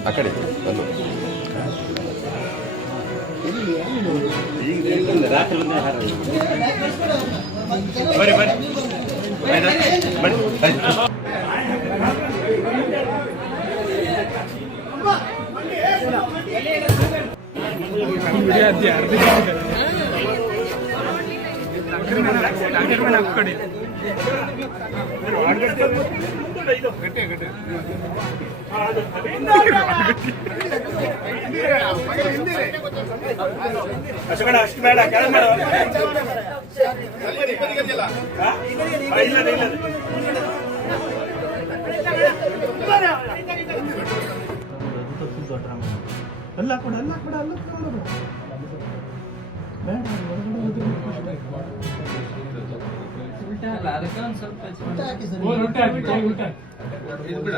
ಆ ಕಡೆ ಬಂದು ಬರ್ರಿ ಬರ್ರಿ ಅಷ್ಟು ಬೇಡ ಕೆಳಗೆ ಅಲ್ಲ ಕೊಡ ಅಲ್ಲ ಕೊಡ ಅಲ್ಲ ಕೊಡ ಬೇಡ ಅದಕ್ಕೆ ಒಂದು ಸ್ವಲ್ಪ ಇದು ಬಿಡ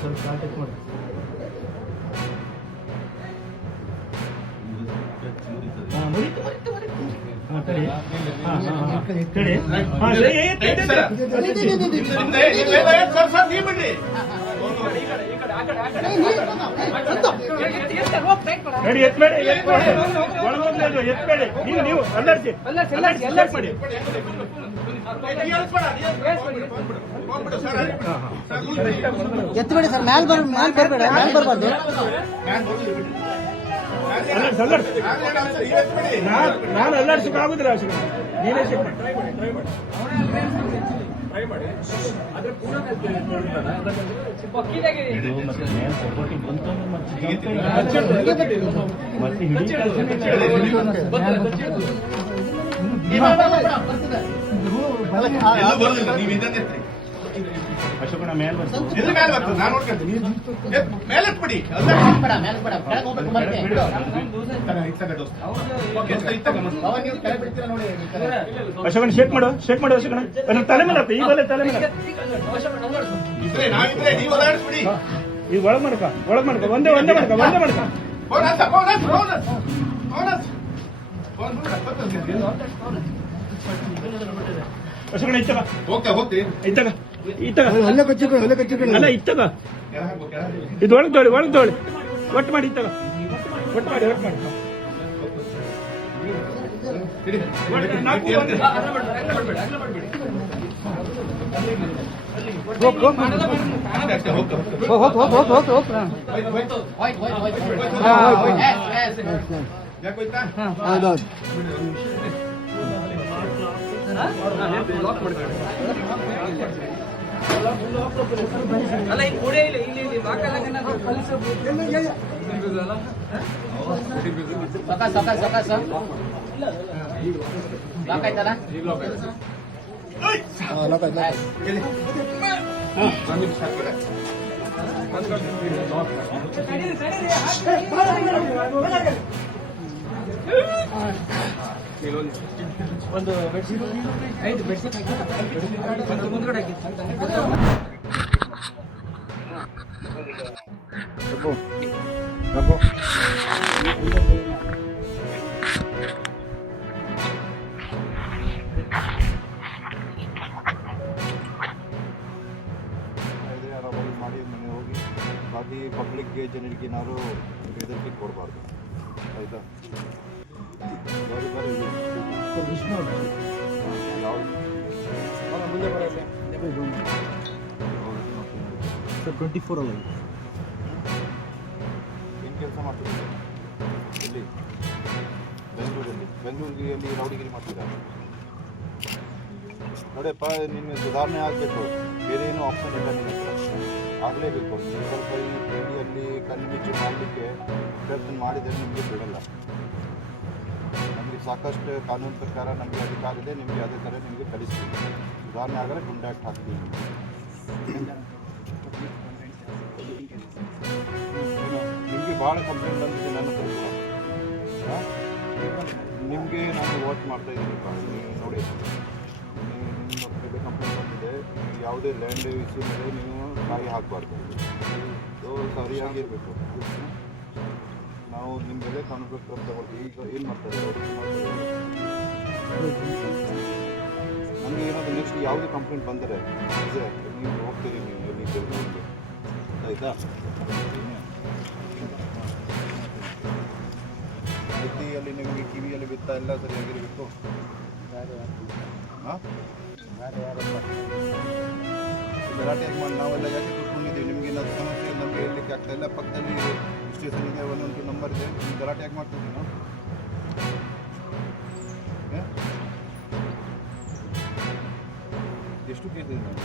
ಸ್ವಲ್ಪ ಕಾಂಟ್ಯಾಕ್ಟ್ ಮಾಡಿ ನೀವು ಎತ್ತಬೇಡಿ ಸರ್ ಮ್ಯಾಲ್ ಬರಬೇಡ ಮ್ಯಾಲ್ ಬರಬಾರ್ದು ನಾನು ಅಲ್ಲಾಡ್ಸಕ್ ಆಗುದಿಲ್ಲ ನೀನೇ ಚೆಕ್ ಮಾಡಿ ಅಶೋಕಣ್ಣ ಮೇಲೆ ನಾನು ನೋಡ್ಕೊಂತೀನಿ ಮೇಲೆತ್ಬಿಡಿ ಅಶೋಕಣ್ಣ ಶೇಕ್ ಮಾಡು ಅಶೋಕಣ್ಣ ತಲೆ ಮೇಲೆ ಈ ಬಲೆ ತಲೆ ಮೇಲೆ ಈಗ ಒಳಗ್ ಮಾಡ್ಕ ಒಂದೇ ಮಾಡ್ಕ ಅಶೋಕಣ್ಣ ಇತ್ತಗ ಅಲ್ಲ ಇತ್ತಗ ಇದು ಒಳಗ್ ತೋಳಿ ಒಟ್ಟು ಮಾಡಿ ಇತ್ತಗ ಒಟ್ಟು ಮಾಡಿ ಅಲ್ಲ ಈ ಕೂಡೆ ಇಲ್ಲಿ ಒಂದು ಬೆಡ್ಶೀಟ್ 5 ಬೆಡ್ಶೀಟ್ ಹಾಕಿ ಮುಂದ್ಗಡೆ ಹಾಕಿ ಮಾಡಿ ಮನೆ ಹೋಗಿ ಬಾಕಿ ಪಬ್ಲಿಕ್ಗೆ ಜನರಿಗೆ ಏನಾದ್ರು ಹೆದರಿಕೆ ಕೊಡಬಾರ್ದು ಆಯಿತಾ ಸರ್ 24 ಅಲ್ಲ ಏನು ಕೆಲಸ ಮಾಡ್ತಿದ್ದಾರೆ ಇಲ್ಲಿ ಬೆಂಗಳೂರಲ್ಲಿ ರೌಡಿಗಿರಿ ಮಾಡ್ತಿದ್ದಾರೆ ನೋಡಪ್ಪ ನಿಮಗೆ ಸುಧಾರಣೆ ಆಗಬೇಕು ಬೇರೆ ಏನೂ ಆಪ್ಷನ್ ಇಲ್ಲ ನಿನ್ನ ಹತ್ರ ಆಗಲೇಬೇಕು ನೀವು ಸ್ವಲ್ಪ ಈ ಪೀಳಿಯಲ್ಲಿ ಕಣ್ಣು ಮುಚ್ಚಿ ಮಾಡಲಿಕ್ಕೆ ಪ್ರಯತ್ನ ಮಾಡಿದರೆ ನಿಮಗೆ ಬಿಡಲ್ಲ ನಮಗೆ ಸಾಕಷ್ಟು ಕಾನೂನು ಪ್ರಕಾರ ನಮಗೆ ಅಧಿಕಾರ ಇದೆ ನಿಮಗೆ ಅದೇ ಥರ ನಿಮಗೆ ಕಲಿಸ್ತೀವಿ ಸುಧಾರಣೆ ಆಗಲೇ ಗುಂಡಾಕ್ಟ್ ಹಾಕ್ತೀವಿ ನಿಮಗೆ ಭಾಳ ಕಂಪ್ಲೇಂಟ್ ಬಂದಿದೆ ನನ್ನ ಹತ್ರ ನಿಮಗೆ ನಾನು ವಾಚ್ ಮಾಡ್ತಾಯಿದ್ದೀನಿ ನೀವು ನೋಡಿ ನಿಮ್ಮ ಮೇಲೆ ಕಂಪ್ಲೇಂಟ್ ಬಂದಿದೆ ಯಾವುದೇ ಲ್ಯಾಂಡ್ ಇಶ್ಯೂ ಮೇಲೆ ನೀವು ಕಾಯಿ ಹಾಕಬಾರ್ದು ಸರಿಯಾಗಿರಬೇಕು ನಾವು ನಿಮ್ಮ ಮೇಲೆ ಕಾನೂನು ಕ್ರಮ ತಗೊಳ್ತೀವಿ ಈಗ ಏನು ಮಾಡ್ತಾರೆ ಯಾವುದೇ ಕಂಪ್ಲೇಂಟ್ ಬಂದರೆ ನೀವು ಹೋಗ್ತೀರಿ, ನೀವು ಎಲ್ಲಿ ತಿಳ್ಕೊಂಡು ಆಯಿತಾ. ಬುದ್ಧಿಯಲ್ಲಿ ನಿಮಗೆ ಕಿವಿಯಲ್ಲಿ ಬಿತ್ತ ಎಲ್ಲ ಸರಿಯಾಗಿರಬೇಕು. ಹಾಂ ಗಲಾಟೆ ಯಾಕೆ ಮಾಡಿ ನಾವೆಲ್ಲ ಯಾಕೆ ಕೂತ್ಕೊಂಡಿದ್ದೀವಿ? ನಿಮಗೆ ಏನಾದರೂ ಸಮಸ್ಯೆ ನಮಗೆ ಹೇಳಲಿಕ್ಕೆ ಆಗ್ತಾ ಇಲ್ಲ. ಪಕ್ಕದಲ್ಲಿ ಸ್ಟೇಷನ್ಗೆ 112 ನಂಬರ್ ಇದೆ. ನೀವು ಗಲಾಟೆ ಯಾಕೆ ಮಾಡ್ತಿದ್ದೀವಿ ನಾವು? ಎಷ್ಟು ಕೇಸ್ ಇದೆ ನಾವು